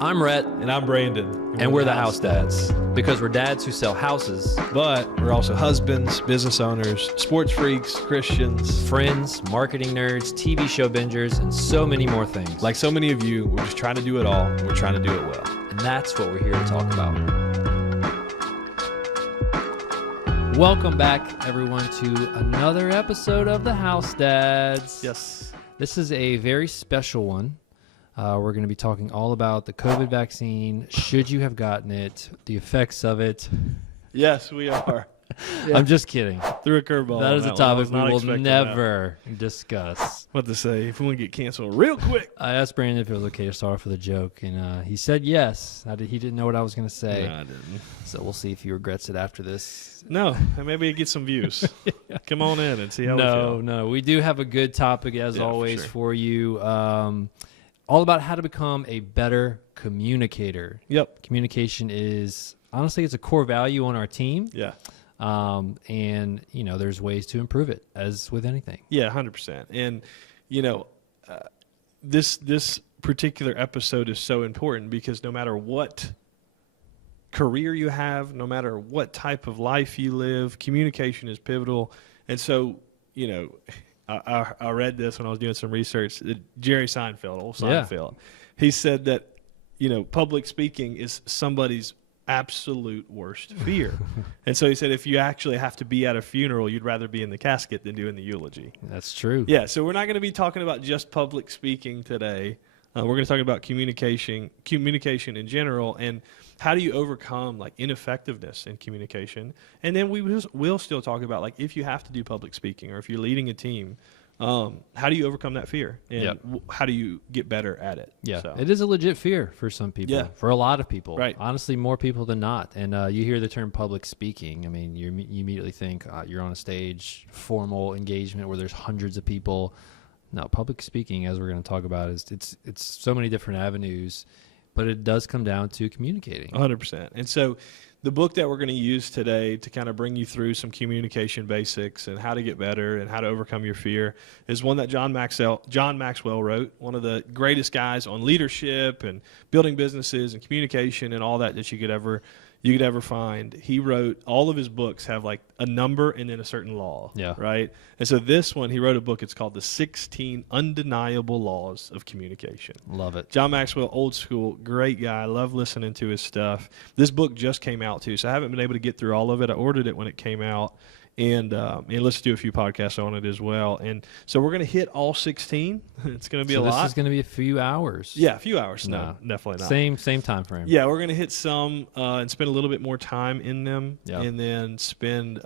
I'm Rhett. And I'm Brandon. And we're the House Dads. Because we're dads who sell houses. But we're also husbands, business owners, sports freaks, Christians. Friends, marketing nerds, TV show bingers, and so many more things. Like so many of you, we're just trying to do it all. And we're trying to do it well. And that's what we're here to talk about. Welcome back, everyone, to another episode of the House Dads. Yes. This is a very special one. We're going to be talking all about the COVID vaccine. Should you have gotten it? The effects of it. Yes, we are. Yeah. I'm just kidding. Threw a curveball. That is a topic we will never that. discuss. What to say? If we want to get canceled real quick. I asked Brandon if it was okay to start off with a joke, and he said yes. He didn't know what I was going to say. No, I didn't. So we'll see if he regrets it after this. No, maybe it gets some views. Yeah. Come on in and see how we feel. No. We do have a good topic, as always, for you. All about how to become a better communicator. Yep. Communication is, honestly, it's a core value on our team. Yeah. And, there's ways to improve it, as with anything. Yeah, 100%. And, this particular episode is so important because no matter what career you have, no matter what type of life you live, communication is pivotal. And so, I read this when I was doing some research. Jerry Seinfeld, old Seinfeld, he said that, public speaking is somebody's absolute worst fear. And so he said if you actually have to be at a funeral, you'd rather be in the casket than doing the eulogy. That's true. Yeah, so we're not going to be talking about just public speaking today. We're going to talk about communication in general, and how do you overcome ineffectiveness in communication. And then we'll still talk about if you have to do public speaking or if you're leading a team, how do you overcome that fear, and how do you get better at it? Yeah, so. It is a legit fear for some people, for a lot of people. Right. Honestly, more people than not. And you hear the term public speaking. I mean, you immediately think you're on a stage, formal engagement where there's hundreds of people. No, public speaking, as we're going to talk about, is it's so many different avenues, but it does come down to communicating. 100%. And so the book that we're going to use today to kind of bring you through some communication basics and how to get better and how to overcome your fear is one that John Maxwell wrote, one of the greatest guys on leadership and building businesses and communication and all that you could ever find. He wrote, all of his books have a number and then a certain law, right? And so this one, he wrote a book, it's called The 16 Undeniable Laws of Communication. Love it. John Maxwell, old school, great guy. I love listening to his stuff. This book just came out too, so I haven't been able to get through all of it. I ordered it when it came out. And let's do a few podcasts on it as well. And so we're going to hit all 16. It's going to be a lot. This is going to be a few hours. Yeah, a few hours. No, definitely not. Same time frame. Yeah, we're going to hit some and spend a little bit more time in them, and then spend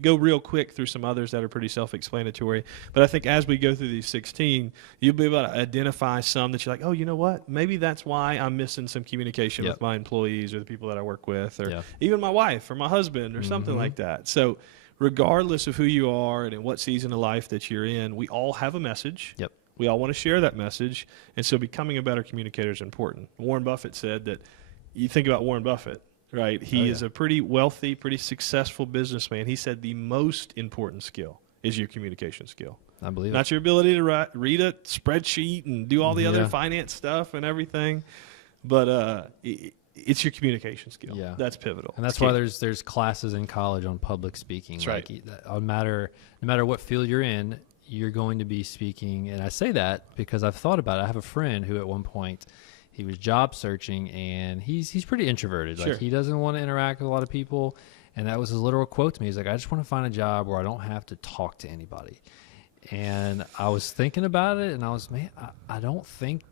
go real quick through some others that are pretty self-explanatory. But I think as we go through these 16, you'll be able to identify some that you're like, oh, you know what? Maybe that's why I'm missing some communication with my employees or the people that I work with, or even my wife or my husband or something like that. So regardless of who you are and in what season of life that you're in, we all have a message. Yep. We all want to share that message. And so becoming a better communicator is important. Warren Buffett said that, you think about Warren Buffett, right? He is a pretty wealthy, pretty successful businessman. He said the most important skill is your communication skill. I believe Not your ability to read a spreadsheet and do all the other finance stuff and everything, but it's your communication skill. Yeah. That's pivotal. And that's why there's classes in college on public speaking. That's right. No matter what field you're in, you're going to be speaking. And I say that because I've thought about it. I have a friend who at one point, he was job searching, and he's pretty introverted. Sure. He doesn't want to interact with a lot of people, and that was his literal quote to me. He's like, I just want to find a job where I don't have to talk to anybody. And I was thinking about it, and I was, I don't think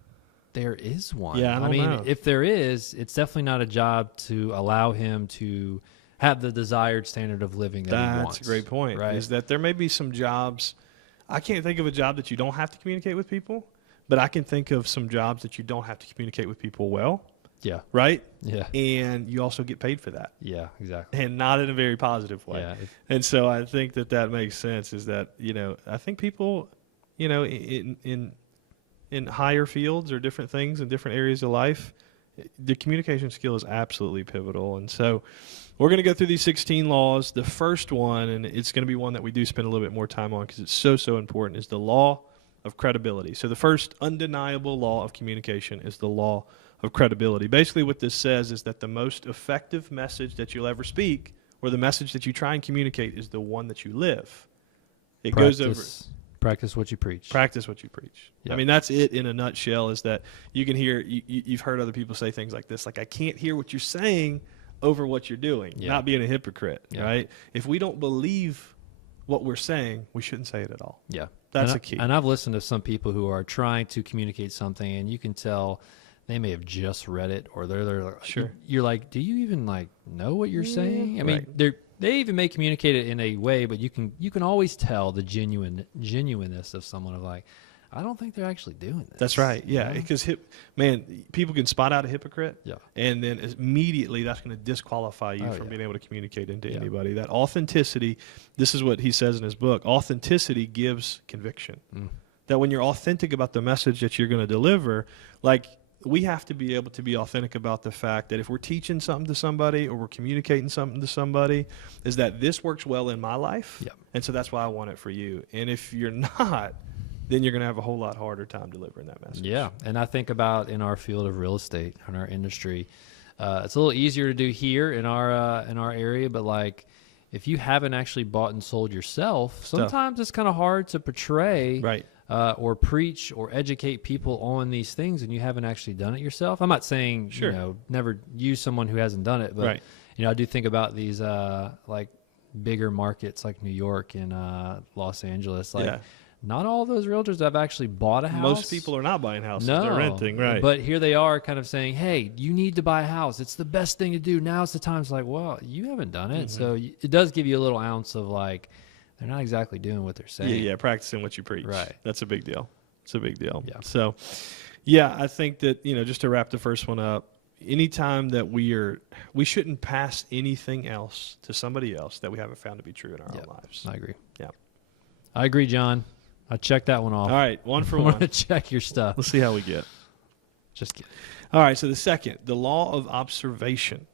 there is one. Yeah, I mean, know. If there is, it's definitely not a job to allow him to have the desired standard of living that he wants. That's a great point, right? Is that there may be some jobs, I can't think of a job that you don't have to communicate with people. But I can think of some jobs that you don't have to communicate with people well. Yeah. Right? Yeah. And you also get paid for that. Yeah, exactly. And not in a very positive way. Yeah. And so I think that makes sense, is that, I think people, in higher fields or different things in different areas of life, the communication skill is absolutely pivotal. And so we're going to go through these 16 laws. The first one, and it's going to be one that we do spend a little bit more time on because it's so important, is the law of credibility. So the first undeniable law of communication is the law of credibility. Basically what this says is that the most effective message that you'll ever speak, or the message that you try and communicate, is the one that you live. It goes over. Practice what you preach. Practice what you preach. Yep. I mean, that's it in a nutshell, is that you can hear, you've heard other people say things like this, like, I can't hear what you're saying over what you're doing. Yeah. Not being a hypocrite, Yeah. right? If we don't believe what we're saying, we shouldn't say it at all. Yeah. That's a key. And I've listened to some people who are trying to communicate something, and you can tell they may have just read it, or they're Sure. You're like, do you even like know what you're saying? I mean, Right. they even may communicate it in a way, but you can always tell the genuineness of someone, of like, I don't think they're actually doing this. That's right. Yeah, You know? because people can spot out a hypocrite, Yeah. and then immediately that's going to disqualify you from being able to communicate into anybody. That authenticity, this is what he says in his book, authenticity gives conviction. That when you're authentic about the message that you're going to deliver, like, we have to be able to be authentic about the fact that if we're teaching something to somebody or we're communicating something to somebody, is that this works well in my life, Yep. and so that's why I want it for you. And if you're not, then you're going to have a whole lot harder time delivering that message. Yeah, and I think about in our field of real estate, in our industry, it's a little easier to do here in our area, but like, if you haven't actually bought and sold yourself, sometimes it's kind of hard to portray, Right. Or preach or educate people on these things, and you haven't actually done it yourself. I'm not saying Sure. Never use someone who hasn't done it, but Right. I do think about these like bigger markets like New York and Los Angeles, like. Yeah. Not all of those realtors have actually bought a house. Most people are not buying houses. No, They're renting, right? But here they are kind of saying, hey, you need to buy a house. It's the best thing to do. Now's the time. It's like, well, you haven't done it. So it does give you a little ounce of like, they're not exactly doing what they're saying. Yeah, practicing what you preach. Right. That's a big deal. It's a big deal. Yeah. So, yeah, I think that, just to wrap the first one up, anytime that we shouldn't pass anything else to somebody else that we haven't found to be true in our own lives. I agree. Yeah. I agree, John. I checked that one off. All right, one for I want to one. check your stuff. Let's see how we get. Just kidding. All right, so the second, the law of observation,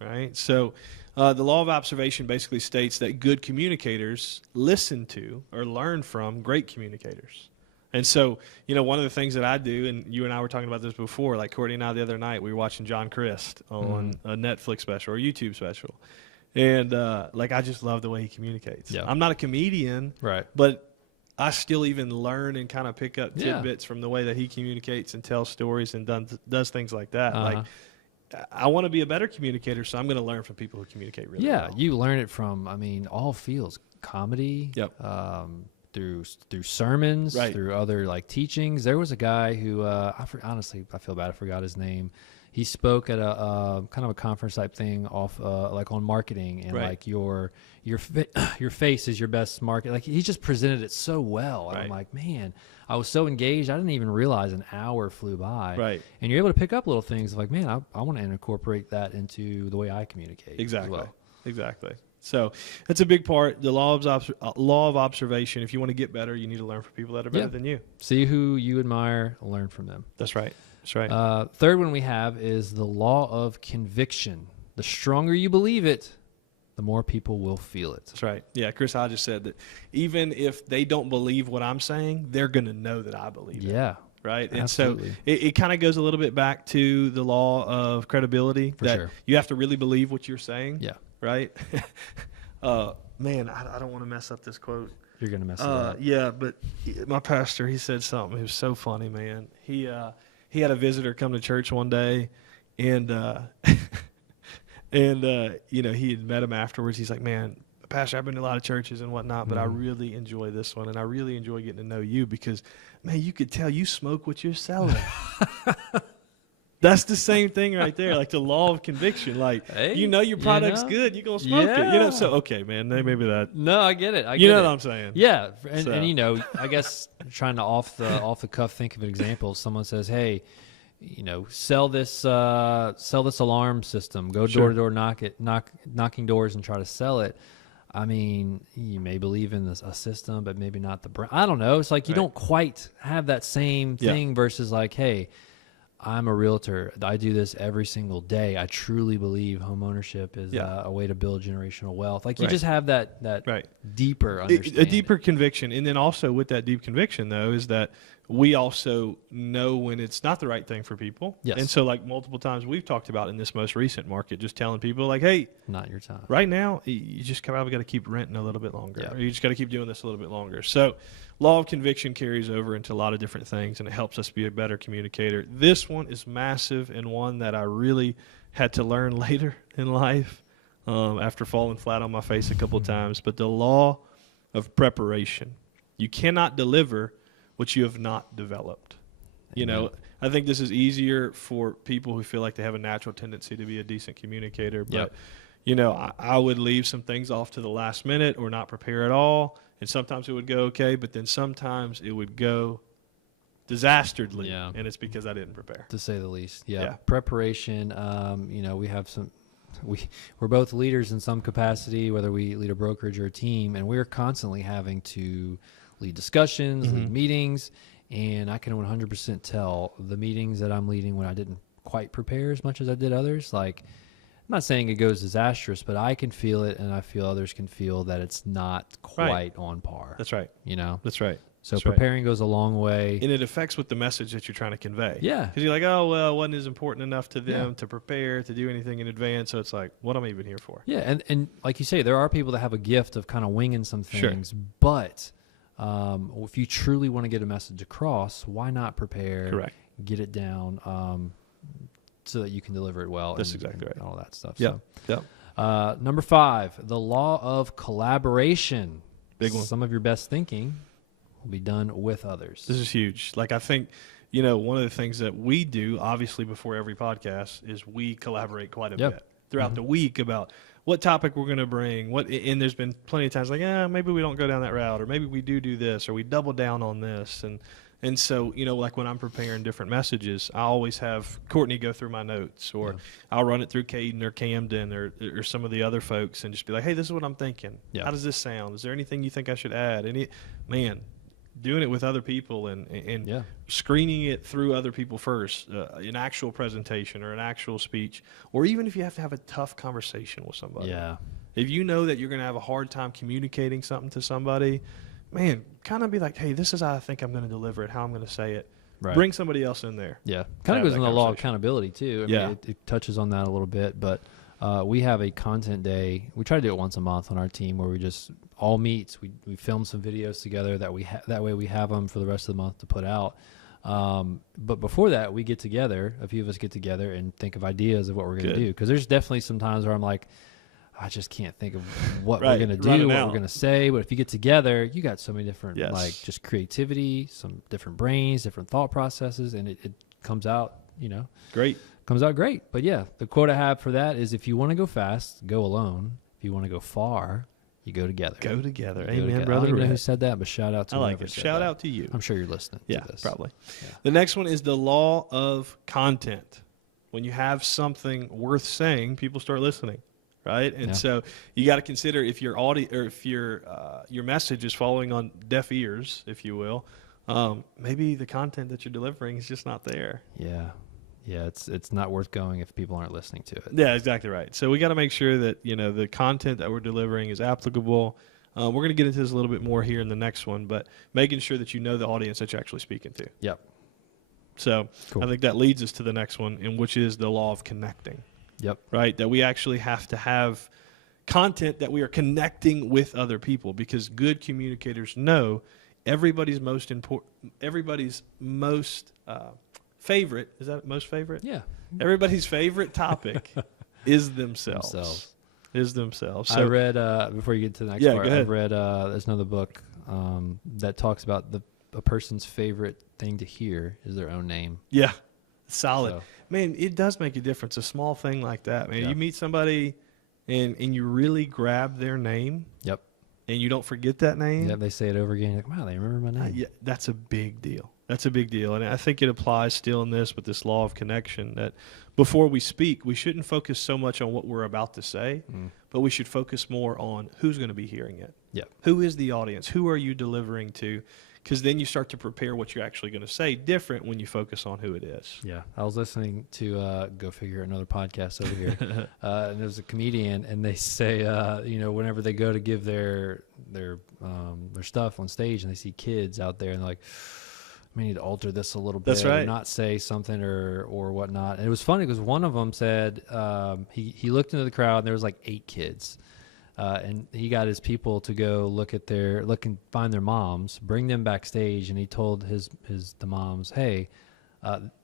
right? So the law of observation basically states that good communicators listen to or learn from great communicators. And so, one of the things that I do, and you and I were talking about this before, like Courtney and I the other night, we were watching John Christ on a Netflix special or YouTube special. And I just love the way he communicates. Yeah. I'm not a comedian, Right. but I still even learn and kind of pick up tidbits from the way that he communicates and tells stories and does things like that. Like, I want to be a better communicator, so I'm going to learn from people who communicate really well. Yeah, you learn it from, all fields, comedy, Yep. through sermons, Right. through other like teachings. There was a guy who, honestly, I feel bad, I forgot his name. He spoke at a kind of a conference type thing off like on marketing, and Right. like your face is your best market. Like, he just presented it so well. And Right. I'm like, man, I was so engaged. I didn't even realize an hour flew by. Right. And you're able to pick up little things like, man, I want to incorporate that into the way I communicate. Exactly. As well. Exactly. So that's a big part. The law of observation. If you want to get better, you need to learn from people that are better than you. See who you admire, learn from them. That's right. That's right. Third one we have is the law of conviction. The stronger you believe it, the more people will feel it. That's right. Yeah, Chris Hodges said that even if they don't believe what I'm saying, they're going to know that I believe it. Yeah. Right. Absolutely. And so it kind of goes a little bit back to the law of credibility. For that sure. You have to really believe what you're saying. Yeah. Right. Man, I don't want to mess up this quote. You're going to mess it up. Yeah, but my pastor, he said something. It was so funny, man. He had a visitor come to church one day, and he had met him afterwards. He's like, man, Pastor, I've been to a lot of churches and whatnot, but I really enjoy this one, and I really enjoy getting to know you because, man, you could tell you smoke what you're selling. That's the same thing right there, like the law of conviction. Like, Hey, your product's good, you're going to smoke it. So, okay, man, maybe that. No, I get it. You know what I'm saying? Yeah, and, So. and I guess trying to off the cuff think of an example. Someone says, "Hey, sell this alarm system. Go door to door, knocking doors, and try to sell it." I mean, you may believe in a system, but maybe not the brand. I don't know. It's like you don't quite have that same thing versus like, hey, I'm a realtor. I do this every single day. I truly believe home ownership is a way to build generational wealth. Like you just have that deeper understanding. A deeper conviction. And then also with that deep conviction, though, is that we also know when it's not the right thing for people. Yes. And so like multiple times we've talked about in this most recent market, just telling people like, hey, not your time. Right now, you just probably got to keep renting a little bit longer. Yeah. Or you just got to keep doing this a little bit longer. So law of conviction carries over into a lot of different things, and it helps us be a better communicator. This one is massive and one that I really had to learn later in life after falling flat on my face a couple of times. But the law of preparation. You cannot deliver what you have not developed. You know, I think this is easier for people who feel like they have a natural tendency to be a decent communicator. But, you know, I would leave some things off to the last minute or not prepare at all. And sometimes it would go okay, but then sometimes it would go disastrously. Yeah. And it's because I didn't prepare. To say the least. Yeah. Preparation, you know, we have we're both leaders in some capacity, whether we lead a brokerage or a team, and we're constantly having to lead discussions, lead meetings. And I can 100% tell the meetings that I'm leading when I didn't quite prepare as much as I did others. Like, I'm not saying it goes disastrous, but I can feel it, and I feel others can feel that it's not quite on par. That's right. You know? That's right. So preparing goes a long way. And it affects with the message that you're trying to convey. Yeah. Because you're like, oh, well, it wasn't as important enough to them to prepare, to do anything in advance. So it's like, what am I even here for? Yeah, and like you say, there are people that have a gift of kind of winging some things, but if you truly want to get a message across, why not prepare? Correct. Get it down so that you can deliver it well. That's exactly right. And all that stuff. Yeah. So, number 5, the law of collaboration. Big one. Some of your best thinking will be done with others. This is huge. Like, I think, you know, one of the things that we do, obviously, before every podcast is we collaborate quite a bit throughout the week about what topic we're going to bring. And there's been plenty of times like, maybe we don't go down that route, or maybe we do this, or we double down on this. And so, you know, like when I'm preparing different messages, I always have Courtney go through my notes, or I'll run it through Caden or Camden or some of the other folks and just be like, hey, this is what I'm thinking. Yeah. How does this sound? Is there anything you think I should add? Doing it with other people and screening it through other people first, an actual presentation or an actual speech, or even if you have to have a tough conversation with somebody. Yeah. If you know that you're going to have a hard time communicating something to somebody, man, kind of be like, hey, this is how I think I'm going to deliver it, how I'm going to say it. Right. Bring somebody else in there. Yeah. Kind of goes in the law of accountability too. I mean, it touches on that a little bit, but we have a content day. We try to do it once a month on our team where we just all meet. We film some videos together that that way we have them for the rest of the month to put out. But before that, we get together. A few of us get together and think of ideas of what we're going to do. Because there's definitely some times where I'm like, I just can't think of what we're going to do, what we're going to say. But if you get together, you got so many different, like just creativity, some different brains, different thought processes, and it comes out, you know. Great. Comes out great. But yeah, the quote I have for that is, if you want to go fast, go alone. If you want to go far, you go together. Go together. Amen, brother. I don't even know who said that, but shout out to I like it. Shout out to you. I'm sure you're listening to this. Probably. Yeah. The next one is the law of content. When you have something worth saying, people start listening, right? And so you got to consider if your audio or if your message is falling on deaf ears, if you will, maybe the content that you're delivering is just not there. Yeah. Yeah, it's not worth going if people aren't listening to it. Yeah, exactly right. So we got to make sure that, you know, the content that we're delivering is applicable. We're going to get into this a little bit more here in the next one, but making sure that you know the audience that you're actually speaking to. Yep. So cool. I think that leads us to the next one, in which is the law of connecting. Yep. Right? That we actually have to have content that we are connecting with other people, because good communicators know everybody's most favorite, is that most favorite? Yeah. Everybody's favorite topic is themselves. Is themselves. So, I read, before you get to the next part, I've read, there's another book that talks about a person's favorite thing to hear is their own name. Yeah. Solid. So. Man, it does make a difference. A small thing like that, man. Yeah. You meet somebody and you really grab their name. Yep. And you don't forget that name. Yeah, they say it over again. You're like, wow, they remember my name. Yeah, that's a big deal. That's a big deal. And I think it applies still in this with this law of connection, that before we speak, we shouldn't focus so much on what we're about to say, but we should focus more on who's going to be hearing it. Yeah. Who is the audience? Who are you delivering to? because then you start to prepare what you're actually going to say different when you focus on who it is. Yeah, I was listening to go figure another podcast over here, and there's a comedian, and they say, whenever they go to give their stuff on stage, and they see kids out there, and they're like, we need to alter this a little bit, That's right. or not say something or whatnot. And it was funny because one of them said he looked into the crowd, and there was like 8 kids. And he got his people to go look and find their moms, bring them backstage, and he told the moms, "Hey,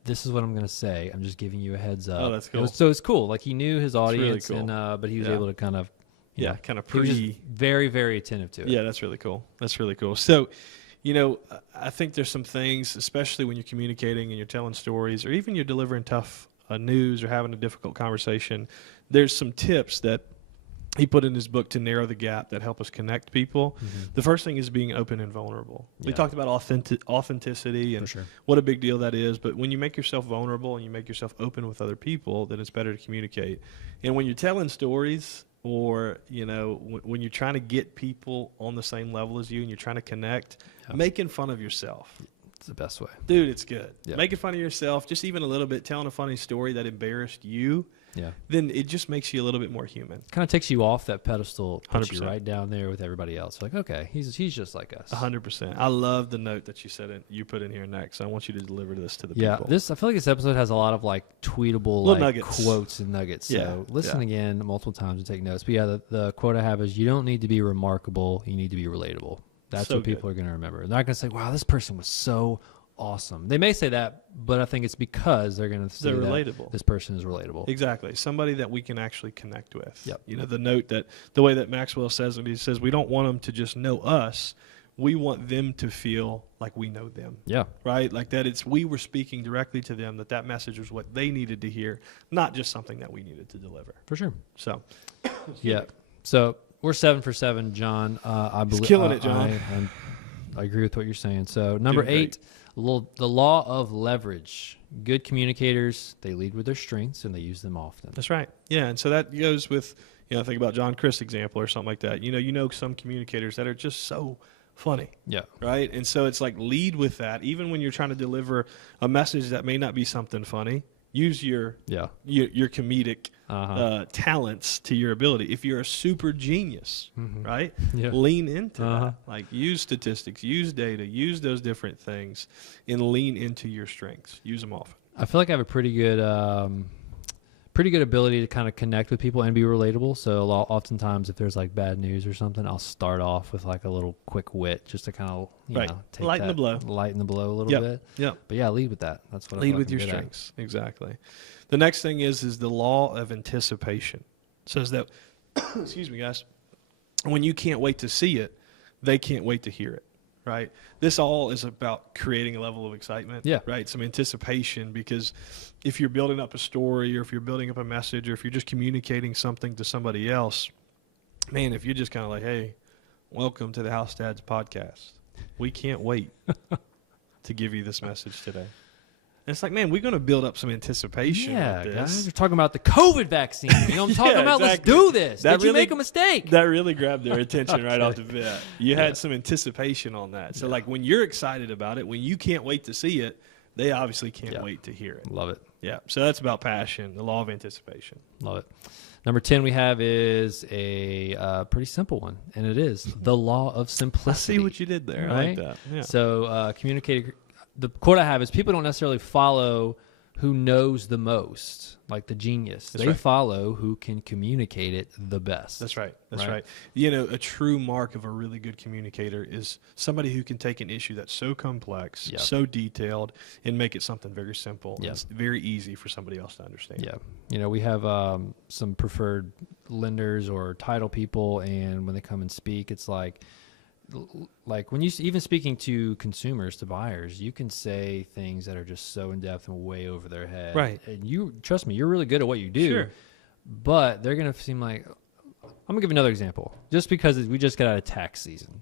this is what I'm going to say. I'm just giving you a heads up." Oh, that's cool. So it's cool. Like he knew his audience, really cool. and but he was able to kind of, kind of he was just very, very attentive to it. Yeah, that's really cool. That's really cool. So, I think there's some things, especially when you're communicating and you're telling stories, or even you're delivering tough news or having a difficult conversation. There's some tips that he put in his book to narrow the gap that help us connect people. Mm-hmm. The first thing is being open and vulnerable. We talked about authenticity and what a big deal that is. But when you make yourself vulnerable and you make yourself open with other people, then it's better to communicate. And when you're telling stories, or when you're trying to get people on the same level as you and you're trying to connect, making fun of yourself. It's the best way. Dude, it's good. Yeah. Making fun of yourself, just even a little bit, telling a funny story that embarrassed you. Yeah. Then it just makes you a little bit more human. Kind of takes you off that pedestal, puts 100%. you right down there with everybody else. Like, okay, he's just like us. 100%. I love the note that you put in here next. I want you to deliver this to the people. Yeah, I feel like this episode has a lot of like tweetable like quotes and nuggets. So listen again multiple times and take notes. But the quote I have is, you don't need to be remarkable, you need to be relatable. That's what people are going to remember. They're not going to say, wow, this person was so awesome. They may say that, but I think it's because they're going to say they're relatable. This person is relatable. Exactly. Somebody that we can actually connect with. Yep. The note that the way that Maxwell says it, he says, we don't want them to just know us. We want them to feel like we know them. Yeah. Right? Like that we were speaking directly to them, that message was what they needed to hear, not just something that we needed to deliver. For sure. So. Yeah. So we're 7 for 7, John. I believe killing it, John. I agree with what you're saying. So number 8, the law of leverage. Good communicators, they lead with their strengths and they use them often. That's right. Yeah, and so that goes with, think about John Chris example or something like that. Some communicators that are just so funny. Yeah. Right? And so it's like lead with that. Even when you're trying to deliver a message that may not be something funny, use your comedic talents to your ability. If you're a super genius, right? Yeah. Lean into that. Like use statistics, use data, use those different things, and lean into your strengths. Use them often. I feel like I have a pretty good ability to kind of connect with people and be relatable. So oftentimes if there's like bad news or something, I'll start off with like a little quick wit just to kind of lighten the blow a little bit. Yeah. But yeah, lead with that. That's what I lead with your strengths. Exactly. The next thing is the law of anticipation. It says that excuse me guys, when you can't wait to see it, they can't wait to hear it. Right. This all is about creating a level of excitement. Yeah. Right. Some anticipation, because if you're building up a story, or if you're building up a message, or if you're just communicating something to somebody else, man, if you're just kind of like, hey, welcome to the House Dads podcast. We can't wait to give you this message today. And it's like, man, we're going to build up some anticipation. Yeah, guys, we're talking about the COVID vaccine. You know what I'm talking about? Exactly. Let's do this. Did you make a mistake? That really grabbed their attention right off the bat. You had some anticipation on that. So, like, when you're excited about it, when you can't wait to see it, they obviously can't wait to hear it. Love it. Yeah. So that's about passion, the law of anticipation. Love it. Number 10 we have is a pretty simple one, and it is the law of simplicity. I see what you did there. Right? I like that. Yeah. So communicating. The quote I have is, people don't necessarily follow who knows the most, like the genius. They follow who can communicate it the best. That's right. That's right. A true mark of a really good communicator is somebody who can take an issue that's so complex, so detailed, and make it something very simple. It's very easy for somebody else to understand. Yeah. We have some preferred lenders or title people, and when they come and speak, it's like when you even speaking to consumers, to buyers, you can say things that are just so in depth and way over their head. Right. And you trust me, you're really good at what you do. Sure. But they're gonna seem like, I'm gonna give another example. Just because we just got out of tax season.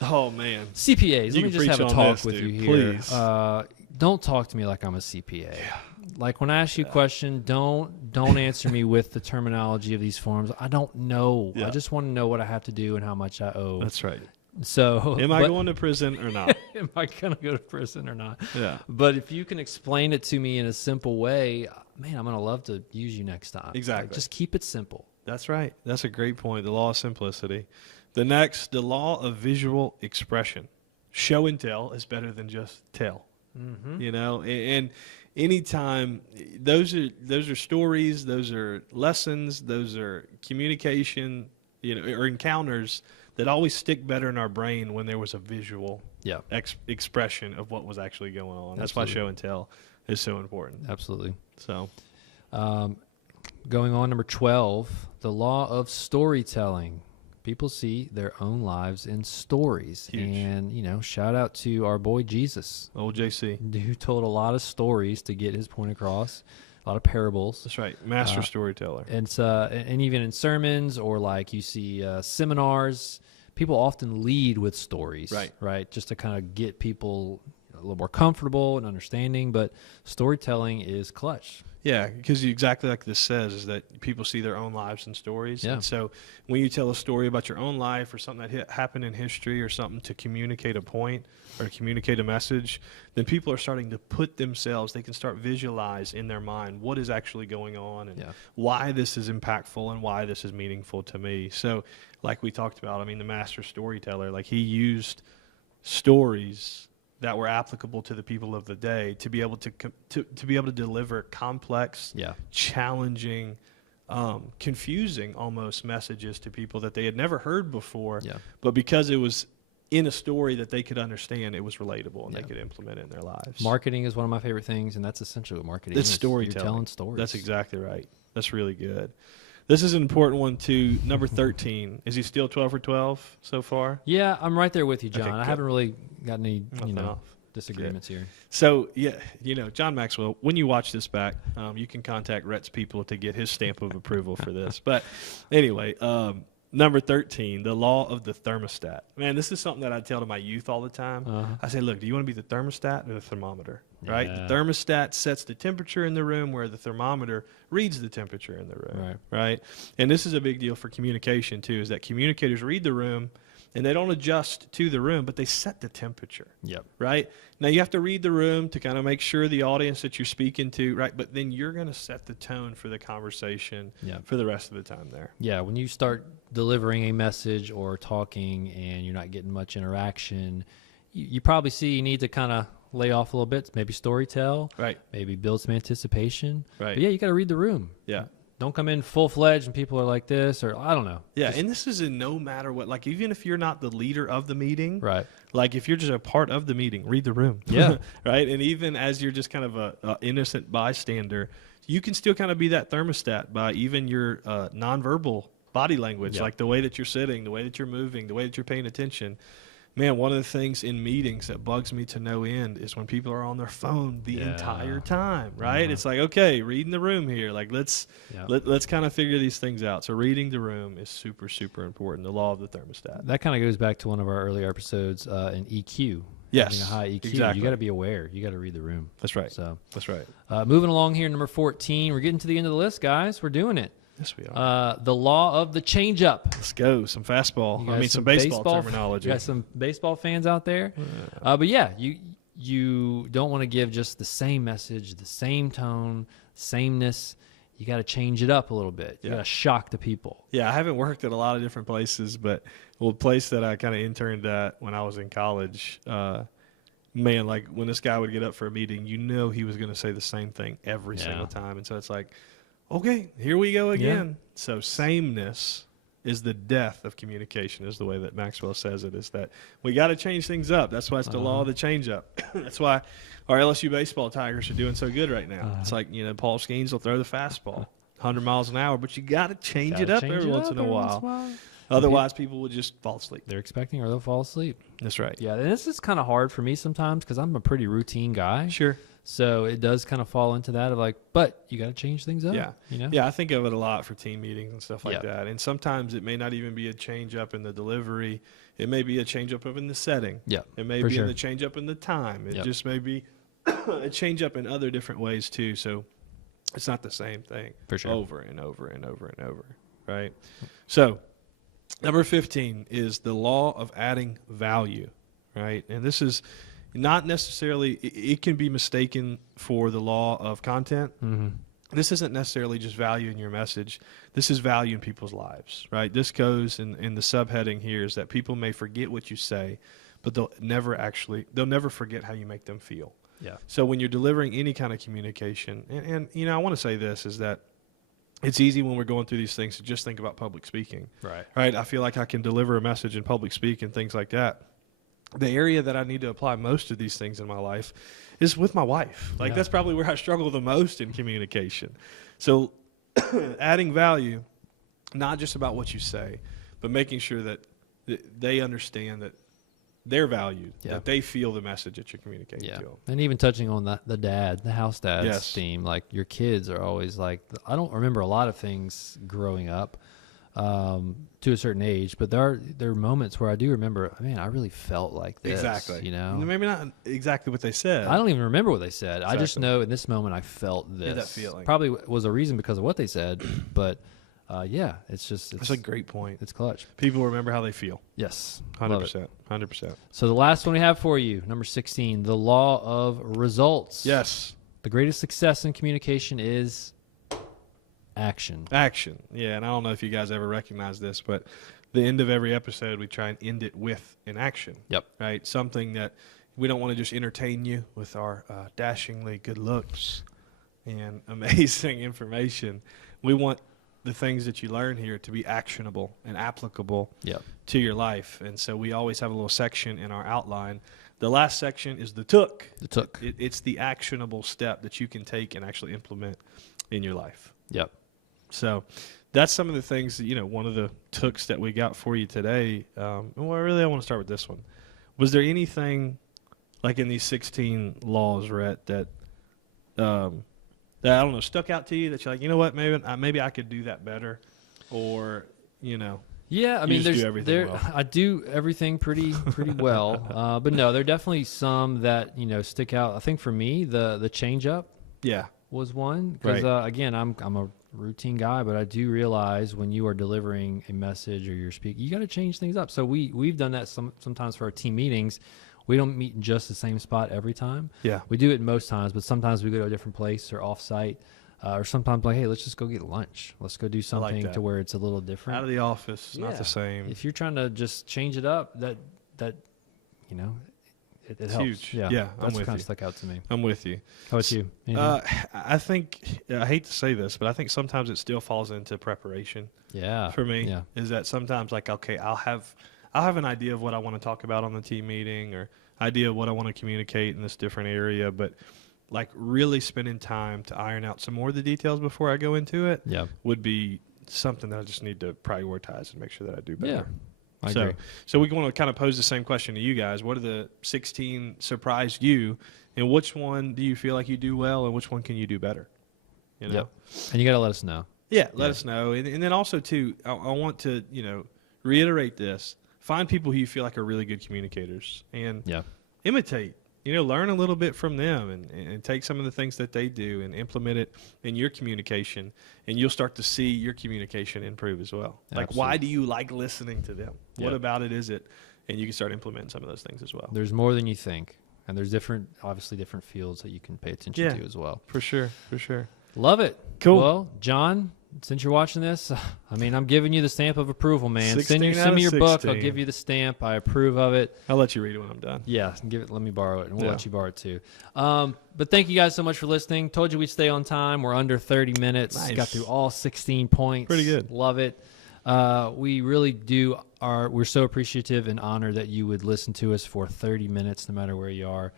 Oh man. CPAs. Let me just have a talk with you here. Please. Don't talk to me like I'm a CPA. Yeah. Like when I ask you a question, don't answer me with the terminology of these forms. I don't know. I just want to know what I have to do and how much I owe. That's right. So Am I going to prison or not? am I going to go to prison or not? Yeah. But if you can explain it to me in a simple way, man, I'm going to love to use you next time. Exactly. Like, just keep it simple. That's right. That's a great point. The law of simplicity. The next, the law of visual expression. Show and tell is better than just tell. Mm-hmm. You know, and anytime those are stories, those are lessons, those are communication, you know, or encounters that always stick better in our brain when there was a visual expression of what was actually going on. That's why show and tell is so important. Absolutely. So, going on, number 12, the law of storytelling. People see their own lives in stories. Huge. And, you know, shout out to our boy Jesus. Old JC. Who told a lot of stories to get his point across, a lot of parables. That's right. Master storyteller. And even in sermons or like you see seminars, people often lead with stories, right? Just to kind of get people a little more comfortable and understanding. But storytelling is clutch. Yeah, because exactly like this says is that people see their own lives in stories. Yeah. And so when you tell a story about your own life or something that happened in history or something to communicate a point or communicate a message, then people are starting to put themselves, they can start visualize in their mind what is actually going on and why this is impactful and why this is meaningful to me. So like we talked about, I mean, the master storyteller, like he used stories that were applicable to the people of the day to be able to deliver complex, challenging, confusing almost messages to people that they had never heard before. Yeah. But because it was in a story that they could understand, it was relatable and they could implement it in their lives. Marketing is one of my favorite things, and that's essentially what marketing is. It's storytelling. You're telling stories. That's exactly right. That's really good. This is an important one, too. Number 13. Is he still 12 for 12 so far? Yeah, I'm right there with you, John. Okay, I haven't really got any, disagreements here. So, John Maxwell, when you watch this back, you can contact Rhett's people to get his stamp of approval for this. But anyway, number 13, the law of the thermostat. Man, this is something that I tell to my youth all the time. I say, look, do you want to be the thermostat or the thermometer? Right? The thermostat sets the temperature in the room where the thermometer reads the temperature in the room. Right? And this is a big deal for communication, too, is that communicators read the room and they don't adjust to the room, but they set the temperature. Yep. Right? Now, you have to read the room to kind of make sure the audience that you're speaking to, right? But then you're going to set the tone for the conversation for the rest of the time there. Yeah, when you start delivering a message or talking and you're not getting much interaction, you probably see you need to kind of lay off a little bit, maybe storytell, maybe build some anticipation. But yeah, you got to read the room. Yeah. Don't come in full-fledged and people are like this, or I don't know. Yeah, and this is in no matter what. Like, even if you're not the leader of the meeting, like if you're just a part of the meeting, read the room. Yeah. Right? And even as you're just kind of a innocent bystander, you can still kind of be that thermostat by even your nonverbal body language, like the way that you're sitting, the way that you're moving, the way that you're paying attention. Man, one of the things in meetings that bugs me to no end is when people are on their phone the entire time, right? It's like, okay, reading the room here. Like, let's kind of figure these things out. So reading the room is super, super important, the law of the thermostat. That kind of goes back to one of our earlier episodes in EQ. Yes, having a high EQ. Exactly. You got to be aware. You got to read the room. That's right. So that's right. Moving along here, number 14. We're getting to the end of the list, guys. We're doing it. Yes, we are. The law of the changeup. Let's go. Some fastball. I mean, some baseball terminology. You got some baseball fans out there. Yeah. But yeah, you don't want to give just the same message, the same tone, sameness. You got to change it up a little bit. You got to shock the people. Yeah, I haven't worked at a lot of different places, but a place that I kind of interned at when I was in college, man, like when this guy would get up for a meeting, he was going to say the same thing every single time. And so it's like, okay, here we go again. Yeah. So sameness is the death of communication, is the way that Maxwell says it, is that we got to change things up. That's why it's the law of the change up. That's why our LSU baseball Tigers are doing so good right now. It's like, Paul Skeens will throw the fastball 100 miles an hour, but you got to change it up every once in a while. Otherwise, people will just fall asleep. They're expecting or they'll fall asleep. That's right. Yeah, and this is kind of hard for me sometimes because I'm a pretty routine guy. Sure. So it does kind of fall into that of like, but you got to change things up. Yeah. Yeah, I think of it a lot for team meetings and stuff like that. And sometimes it may not even be a change up in the delivery. It may be a change up in the setting. Yeah. It may be in the change up in the time. It just may be a change up in other different ways too. So it's not the same thing. For sure. Over and over and over and over. Right. So Number 15 is the law of adding value, right? And this is not necessarily, it can be mistaken for the law of content. Mm-hmm. This isn't necessarily just value in your message. This is value in people's lives, right? This goes in the subheading here is that people may forget what you say, but they'll never forget how you make them feel. Yeah. So when you're delivering any kind of communication, and you know, I want to say this is that it's easy when we're going through these things to just think about public speaking. Right. Right. I feel like I can deliver a message in public speak and things like that. The area that I need to apply most of these things in my life is with my wife. Like Yeah. that's probably where I struggle the most in communication. So adding value, not just about what you say, but making sure that they understand that they're valued, Yeah. that they feel the message that you're communicating Yeah. to them. And even touching on the house dad's Yes. theme, like your kids are always like, I don't remember a lot of things growing up to a certain age, but there are moments where I do remember, man, I really felt like this. Exactly. You know? Maybe not exactly what they said. I don't even remember what they said. I just Exactly. know in this moment I felt this. Yeah, that feeling. Probably was a reason because of what they said, but yeah, it's That's a great point. it's clutch. People remember how they feel. Yes. Love it. 100%. 100%. So the last one we have for you, number 16, the law of results. Yes. The greatest success in communication is action. Action. Yeah, and I don't know if you guys ever recognize this, but the end of every episode, we try and end it with an action. Yep. Right? Something that we don't want to just entertain you with our dashingly good looks and amazing information. We want the things that you learn here to be actionable and applicable Yep. to your life. And so we always have a little section in our outline. The last section is the took. The took. It's the actionable step that you can take and actually implement in your life. Yep. So that's some of the things that, you know, one of the tooks that we got for you today. Well, I want to start with this one. Was there anything like in these 16 laws, Rhett, that I don't know, stuck out to you that you're like, you know what, maybe I could do that better, or, you know? Yeah, I You mean, just do everything well. I do everything pretty well, but no, there are definitely some that stick out. I think for me, the change up Yeah. was one because Right. again, I'm a routine guy, but I do realize when you are delivering a message or you're speaking, you got to change things up. So we've done that sometimes for our team meetings. We don't meet in just the same spot every time. Yeah. We do it most times, but sometimes we go to a different place or off-site, or sometimes like, hey, let's just go get lunch. Let's go do something that. to where it's a little different. Out of the office, not Yeah. the same. If you're trying to just change it up, that it It's helps. huge. Yeah, Yeah, I'm that's with kind you. of stuck out to me. I'm with you. How about you? Anything? I think, I hate to say this, but I think sometimes it still falls into preparation. Yeah. For me, Yeah. is that sometimes like, okay, I'll have an idea of what I want to talk about on the team meeting, or idea of what I want to communicate in this different area, but like really spending time to iron out some more of the details before I go into it Yeah. would be something that I just need to prioritize and make sure that I do better. Yeah. I So, agree. so we want to kind of pose the same question to you guys. What are the 16 surprised you, and which one do you feel like you do well, and which one can you do better? You know? Yep. And you got to let us know. Yeah, let Yeah. us know. And then also, too, I want to, reiterate this. Find people who you feel like are really good communicators and Yeah. imitate. Learn a little bit from them and take some of the things that they do and implement it in your communication, and you'll start to see your communication improve as well. Like, why do you like listening to them? What Yeah. about it is it? And you can start implementing some of those things as well. There's more than you think. And there's obviously different fields that you can pay attention Yeah. to as well. For sure, for sure. Love it. Cool. Well, John, since you're watching this, I mean, I'm giving you the stamp of approval, man. 16 out Send me of your book. I'll 16. give you the stamp. I approve of it. I'll let you read it when I'm done. Yeah, let me borrow it, and we'll Yeah. let you borrow it too. But thank you guys so much for listening. Told you we'd stay on time. We're under 30 minutes. Nice. Got through all 16 points. Pretty good. Love it. We really do. We're so appreciative and honored that you would listen to us for 30 minutes, no matter where you are.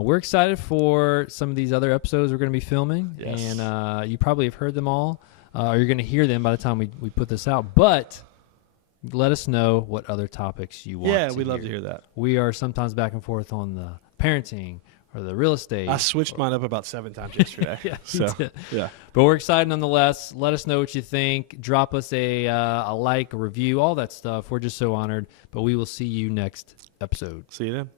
We're excited for some of these other episodes we're going to be filming, Yes. and you probably have heard them all, or you're going to hear them by the time we put this out. But let us know what other topics you want. Yeah, we'd love to hear that. We are sometimes back and forth on the parenting or the real estate. I switched mine up about 7 times yesterday. Yeah, So, you did. yeah. But we're excited nonetheless. Let us know what you think. Drop us a like, a review, all that stuff. We're just so honored. But we will see you next episode. See you then.